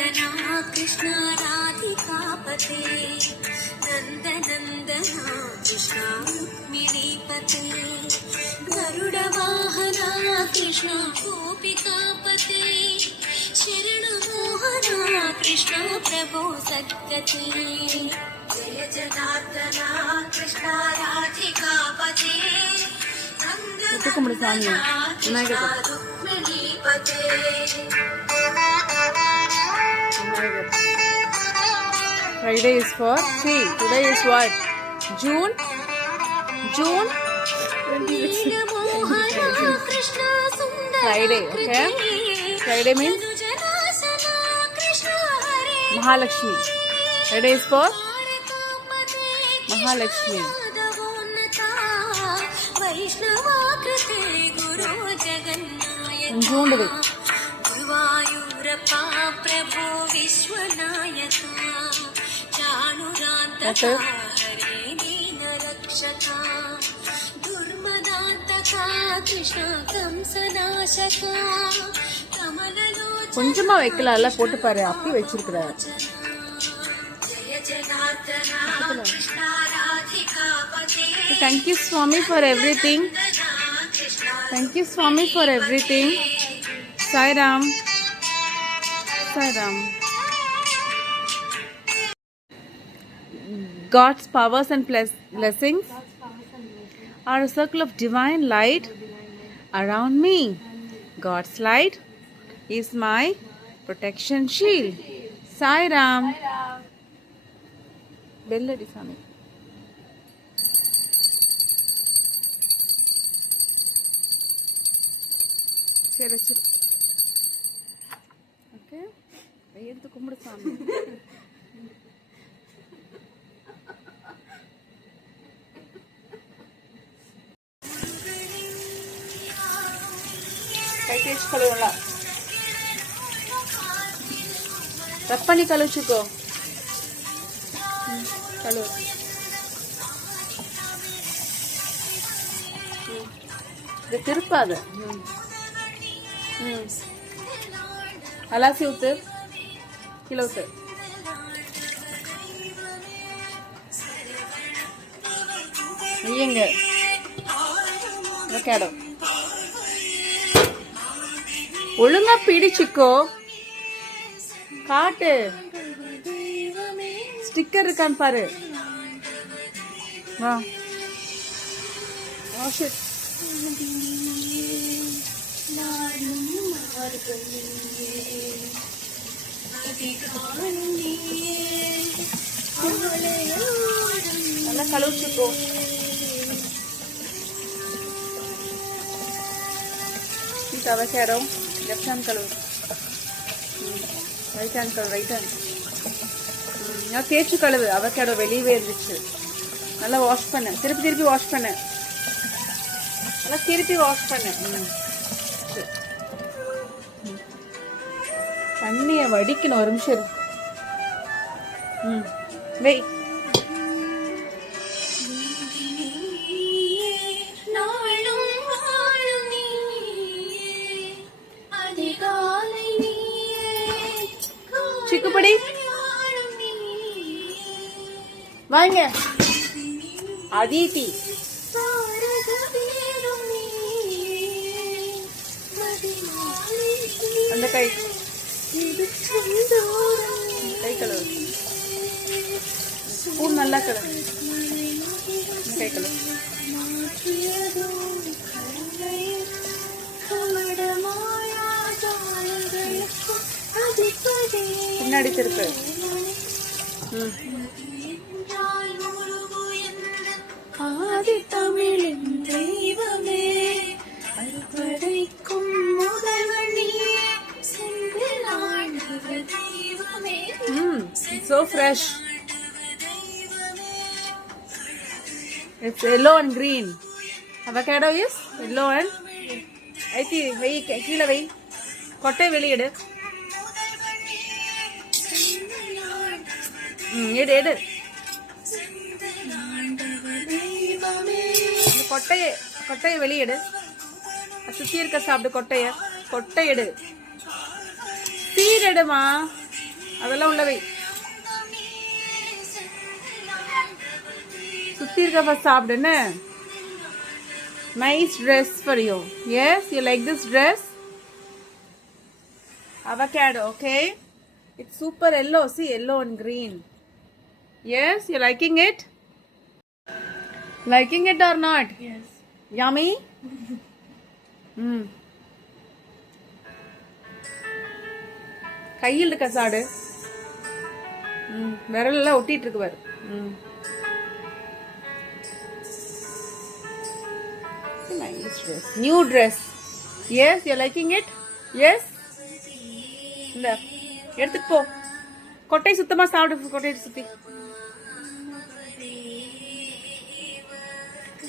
कृष्ण राधिकापते नन्दनन्दना कृष्ण रुक्मिणीपते गरुडवाहना कृष्ण गोपिकापते शरणमोहना कृष्ण प्रभो सद्गते जय जनार्दना Krishna राधिकापते नन्दनन्दना Krishna रुक्मिणीपते. Friday is for see. Today is what? June 26th. Friday, okay? Friday means Mahalakshmi. Friday is for Mahalakshmi. June day. प्रभो विश्वनायका चाणुरान्तका हरे दीनरक्षका दुर्मदान्तका कृष्ण कंसनाशका कमललोचना கொஞ்சமா வைக்கலாம்ல போட்டு பாரு அப்படி வச்சிருக்கற जय जनार्दना Krishna राधिकापते. Thank you Swami for everything. Thank you Swami for everything. Sai Ram. God's powers and blessings are a circle of divine light around me. God's light is my protection shield. Sai Ram. Belladi Sami. Sure. Okay. எடுத்து கும்பிடு சாமி. கை தேய்ச்சி கழுவலாம். ரப் பண்ணி கழுவிச்சுக்கோ. கழுவு. இது திருப்பாத. அலாசி ஊத்து. Kilo sir ஐயங்க கேடம் ஒழுங்கா பிடிச்சிக்கோ. காட்டு ஸ்டிக்கர் இருக்கான்னு பாரு. வா நல்லா கழுவிச்சுக்கோ. அவகேடோ லெஃப்ட் ஹேண்ட் கழுவு, ரைட் ஹேண்ட் கழுவு. ரைட் ஹேண்ட் நான் தேய்ச்சி கழுவு. அவகேடோ வெளியவே இருந்துச்சு. நல்லா வாஷ் பண்ண. திருப்பி வாஷ் பண்ண. நல்லா திருப்பி வாஷ் பண்ண. தண்ணியை வடிக்கணும். ஒரு நிமிஷம். வெய். சிக்குப்படி வாங்க. அதித்தி அந்த கை கழுவு. ஸ்பூன் நல்லா கழுவு. கை கழுவு. பின்னாடி திருப்பு. ஆதி தமிழின் தெய்வமே அறுபடைக்கும் முதல்வனியே செந்தில் ஆண்டவர் தெய்வமே. So fresh. It's yellow and green. Avocado is yellow and வெய் கீழே வெய். கொட்டை வெளியிடு. எடு. கொட்டையை வெளியிடு. சுத்தி இருக்க சாப்பிடு. கொட்டை எடு. சீர் எடுமா. அதெல்லாம் உள்ள வை. சுத்தி இருக்க ஃபர்ஸ்ட் சாப்பிடு. என்ன nice dress for you. Yes, you like this dress? Avocado, okay? It's super yellow. See, yellow and green. Yes, you liking it? Liking it or not? Yes. Yummy? கையில் இருக்க சாடு. விரல் எல்லாம் ஒட்டிட்டு இருக்கு பாரு. Nice dress. New dress. Yes, you're liking it? Yes? இந்த எடுத்துட்டு போ. கொட்டை சுத்தமா சாப்பிடு. கொட்டை சுத்தி.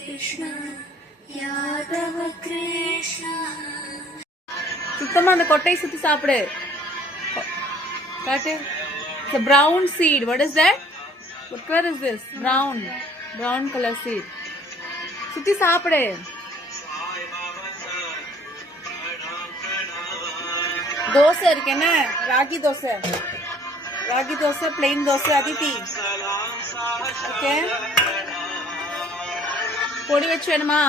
Krishna, Yadava Krishna. சுத்தமா அந்த கொட்டை சுத்தி சாப்பிடு. காட்டு. It's a brown seed. What is that? What color is this? Brown. Brown color seed. சுத்தி சாப்பிடு. தோசை இருக்கு என்ன? ராகி தோசை. ராகி தோசை, பிளெயின் தோசை, அதித்தி. ஓகே. பொடி வச்சு வேணுமா?